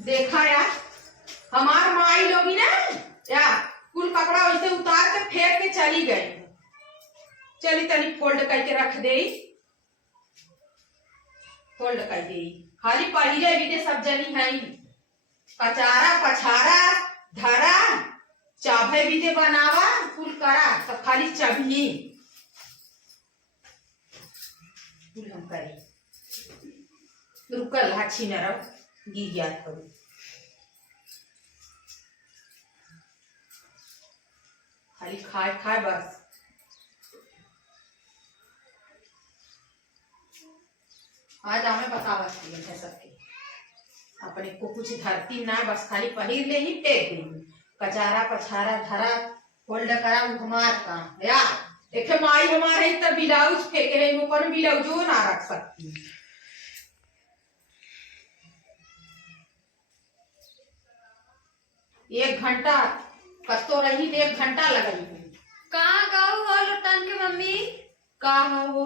देखा यार, हमार माई लोगी ना यार, कुल कपड़ा वैसे उतार के फेंक के चली गई। चली तनी फोल्ड करके रख दे, फोल्ड कर दे। खाली पहिले भी दे सब जनी है, कचारा पछारा धरा चाभे भी दे बनावा कुल करा, सब खाली चबी कुल हम करी। रुकल हाछी न रहो गिर गया करो। खाली खाए खाए बस। आज हमें बतावत है सबके, अपने को कुछ धरती ना, बस खाली पहिर ले ही फेंक दी। कचारा पछारा धरा फोल्ड करा हमार काम यार। एक माई हमारे तब ब्लाउज फेंके रही, वो पर ब्लाउजो ना रख सकती। एक घंटा कतो रही, 1 घंटा लगई। कहाँ गाँव हो लुटन के मम्मी? कहाँ हो?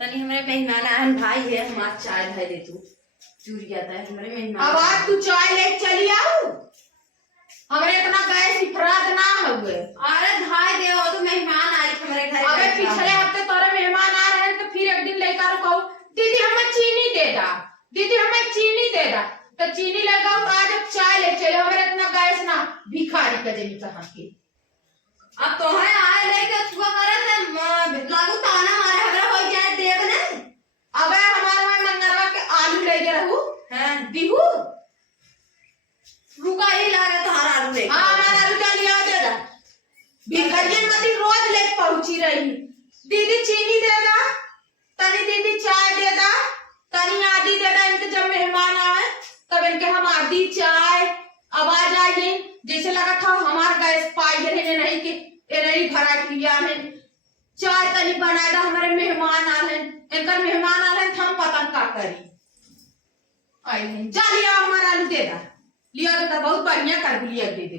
तनी हमारे मेहमान आन भाई है, हमारा चाय धर दे तू। चूरिया था हमारे मेहमान। अब आज तू चाय ले चली आओ, हमारे इतना गैस इफराद ना हुए। अरे धाय दे हो तो मेहमान आई हमारे घर। अबे पिछले हफ्ते तोरे मेहमान आ रहे हैं तो फिर एक दिन लेकर कहो दीदी हमें चीनी दे दा, दीदी हमें चीनी दे दा, तो चीनी लगाओ। आज अब चाय ले चले, हमारे इतना गैस ना भिखारी का जनी कहाँ के। अब तो है आए लेके छुआ करे थे लागू ताना मारे हमरा हो जाए देव ने। अबे हमारे में मंगरवा के आलू ले के रहू हैं दिहू। रुका ही लागे तो हर आलू ले। हां हमारा आलू क्या लिया दे दा। भिखारी मती रोज ले पहुंची रही, दीदी चीनी दे दा, तनी दीदी चाय दे दा, तनी आदि दे दा। इनके जब मेहमान आए तब इनके हम आदि चाय आवाज आई, जैसे लगा था हमार गैस पाई है नहीं कि ए नहीं भरा के लिया है। चाय तनी बना दा, हमारे मेहमान आ रहे, इनका मेहमान आ रहे, हम पता का करी। आई नहीं जा लिया हमारा आलू दे दा, लिया तो बहुत बढ़िया कर लिया दे दे।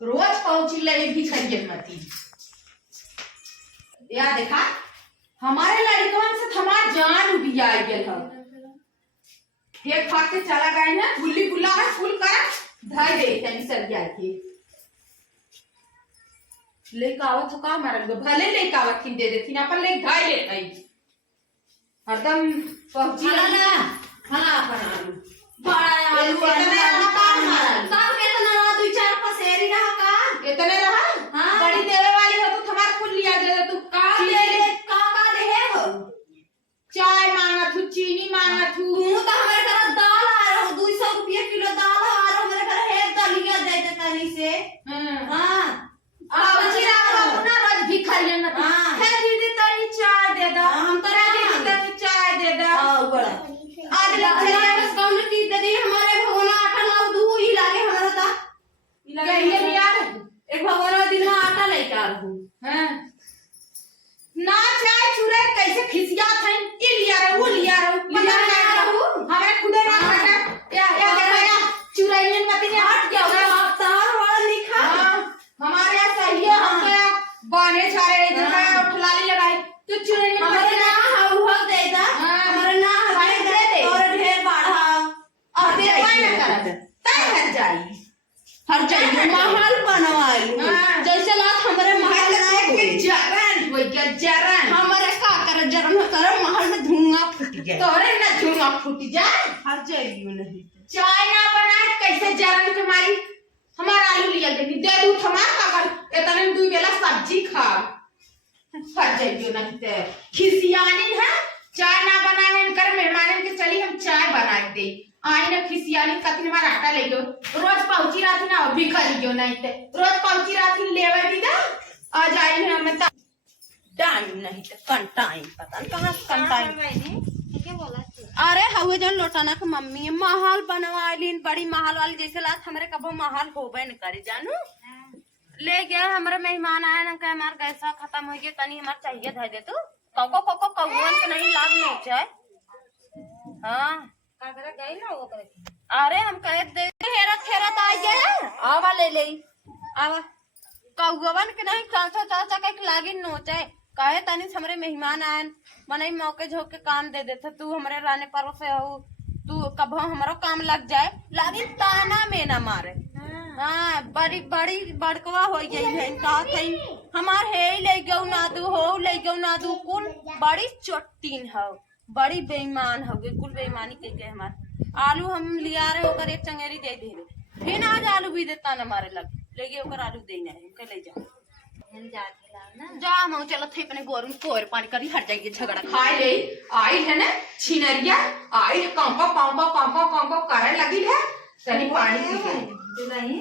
रोज पहुंची लगे भिखारी मती या देखा हमारे लड़कन से हमार जान उबिया गेल है। फेंक फाक के चला गए ना, गुल्ली गुल्ला है फूल करा धर दे तनी सर गया के लेके आवत हो का मारल भले लेके आवत थी दे देती ना, अपन ले धाय ले आई हरदम पहुंची ना खाना बना लू बड़ा आलू सब कितना 2-4 पसेरी रहा का इतने रहा। हाँ। बड़ी देवे वाली हो तो हमार फूल लिया दे दे तू। का दे का दे हो चाय मांगा तू, चीनी मांगा तू। तू तो हमारे घर दाल आ रहा 200 रुपया किलो दाल आ रहा हमारे घर है, दलिया दे दे तनी से। हां पहुंची रहा ना रोज भिखारी न। हाँ। है दीदी तनी चाय दे दो, हम तो दीदी तनी चाय दे दो। हां बड़ा आज लखरिया बस कौन की दे दी हमारे भगोना आटा लाओ दू ही लागे हमारा ता कहिए भी यार एक भगोना दिन में आटा लेके आ रहूं। हां ना चाय चूरे कैसे खिसिया थे, ई लिया रे वो लिया रे पता ना रहू हमें खुदे ना हटा या देखा या चुराइयन मत ने हट गया आप तार वाला लिखा। हमारे यहाँ सही है, हम तो बाने छारे इधर का उठलाली लगाई तो चुराइयन हमारे ना हाउ हक दे दा हमारे ना हक दे दे और ढेर बाढ़ा अब दे पाई ना कर तय हर जाई महल बनवाई जैसे लात हमारे महल के जरन हो गया जरन। हमारे का कर जरन कर महल में धुआं फूट गया तोरे ना धुआं फूट जाए। हर जाइयो नहीं चाय ना बनाए कैसे जरन तुम्हारी। हमारा आलू लिया दे दे दू हमार कागल इतने में 2 बेला सब्जी खा फट जाइयो नहीं ते खिसियानी है। चाय ना बनाए कर मेहमान के चली हम चाय बना दे आई ना खिसियानी कतने मार आटा ले गयो। रोज पहुंची रात ना भिखारी गयो नहीं ते रोज पहुंची रात लेवे भी दा आ जाई हमें ता टाइम नहीं तो कन टाइम पता नहीं कहां से कन टाइम क्या बोला। अरे हवे जन लोटाना के मम्मी महल बनवालीन बड़ी महल वाली जैसे लात हमरे कबो महल होबे न करे जानू। ले गया हमारे मेहमान आए ना कहे हमार गैसा खत्म हो गया तनी हमार चाहिए धर दे तू कोको कोको कौवन के नहीं लाग नहीं चाहे। हां कागरा गई ना वो करे। अरे हम कहे दे हेरा खेरा तो आ गया आवा ले ले आवा कौवन के नहीं चाचा चाचा के लागी नो चाहे काहे तनी हमरे मेहमान आए मने मौके झोंक के काम दे देते तू हमरे रहने पर से हो तू कब हमरो काम लग जाए लागी ताना में ना मारे। हाँ बड़ी बड़ी बड़कवा हो गई है का थई हमार हे ले गऊ ना दू हो ले गऊ ना दू कुल बड़ी चोटीन हो बड़ी बेईमान हो गई कुल बेईमानी के हमार आलू हम लिया रहे होकर एक चंगेरी दे दे फिर आज आलू भी देता न मारे लग लेगे ओकर आलू देना है के ले जा जा हम चलो थे अपने गोरू कोर पानी करी हट जाएगी झगड़ा खाए ले आई है ना छिनरिया आई कंको कंको कंको कंको करे लगी है तनी पानी पी के नहीं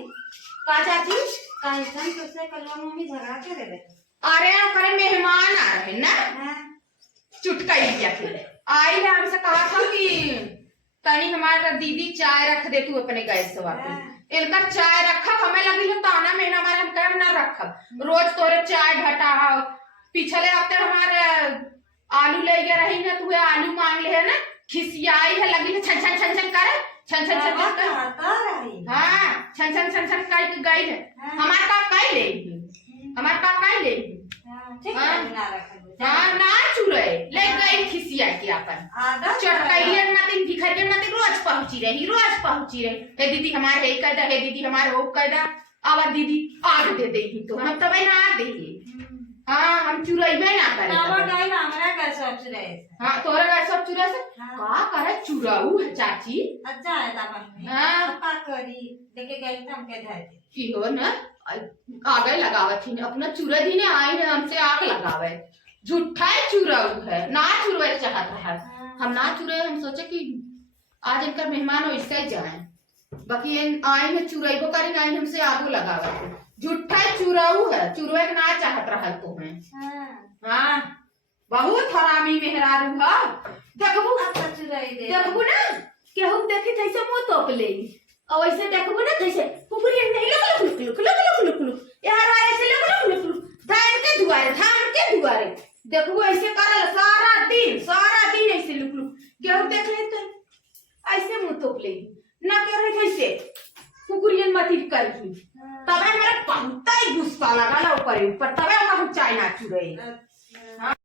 का चाची कैसन तुझसे कलवा मम्मी झगड़ा करे रे अरे करे मेहमान आ रहे ना चुटकाई दिया फिर आई है हमसे कहा था कि तनी हमारा दीदी चाय रख दे तू अपने गैस पे इनका चाय रखा हमें लगी है ताना महीना हमारे हम कह ना रखब रोज तोरे चाय घटा पिछले हफ्ते हमारे आलू ले गए रही ना तू आलू मांग ले है ना खिसियाई है लगी है छन छन छन छन करे छन छन छन छन हाँ छन छन छन छन कर गई है हमारे का कई ले हमारे का कई ले हाँ ना चुरे ले गई खिसिया की अपन चटकाइए नातिन भिखारी नातिन रोज पहुंची रही हे दीदी हमारे हे कर दा हे दीदी हमारे वो कर दा अब दीदी आग दे देगी तो हम तब ना देंगे हाँ हम चुराई में ना करें हाँ तोरा का सब चुरा से का करे चुराऊ है चाची अच्छा है तब हाँ का करी देखे गई हम के धर की हो ना आगे लगावत थी अपना चुरा दी ने आई ने हमसे आग लगावे झूठा चुराऊ है ना चुरवे चाहता है हम ना चुरे हम सोचे कि आज इनका मेहमान हो इससे जाए बाकी आई ने चुराई को करी आई हमसे आग लगावे झूठा चुराऊ है चुरवे ना चाहत रहा तो है हाँ बहुत हरामी मेहरारू है देखबू देखबू ना केहू देखी जैसे मुंह तोप ले और ऐसे देखबू ना जैसे कुकुरी नहीं look look look look look look यार ऐसे लुक लुक लुक धान के दुआरे देखबू ऐसे करल सारा दिन ऐसे लुक लुक केहू देख ले तो ऐसे मुंह तोप ले ना के रहे जैसे कुकुरियन मती करही तबे मेरा बहुत ही गुस्सा लगा ला ऊपर तबे हम चाय ना चुरे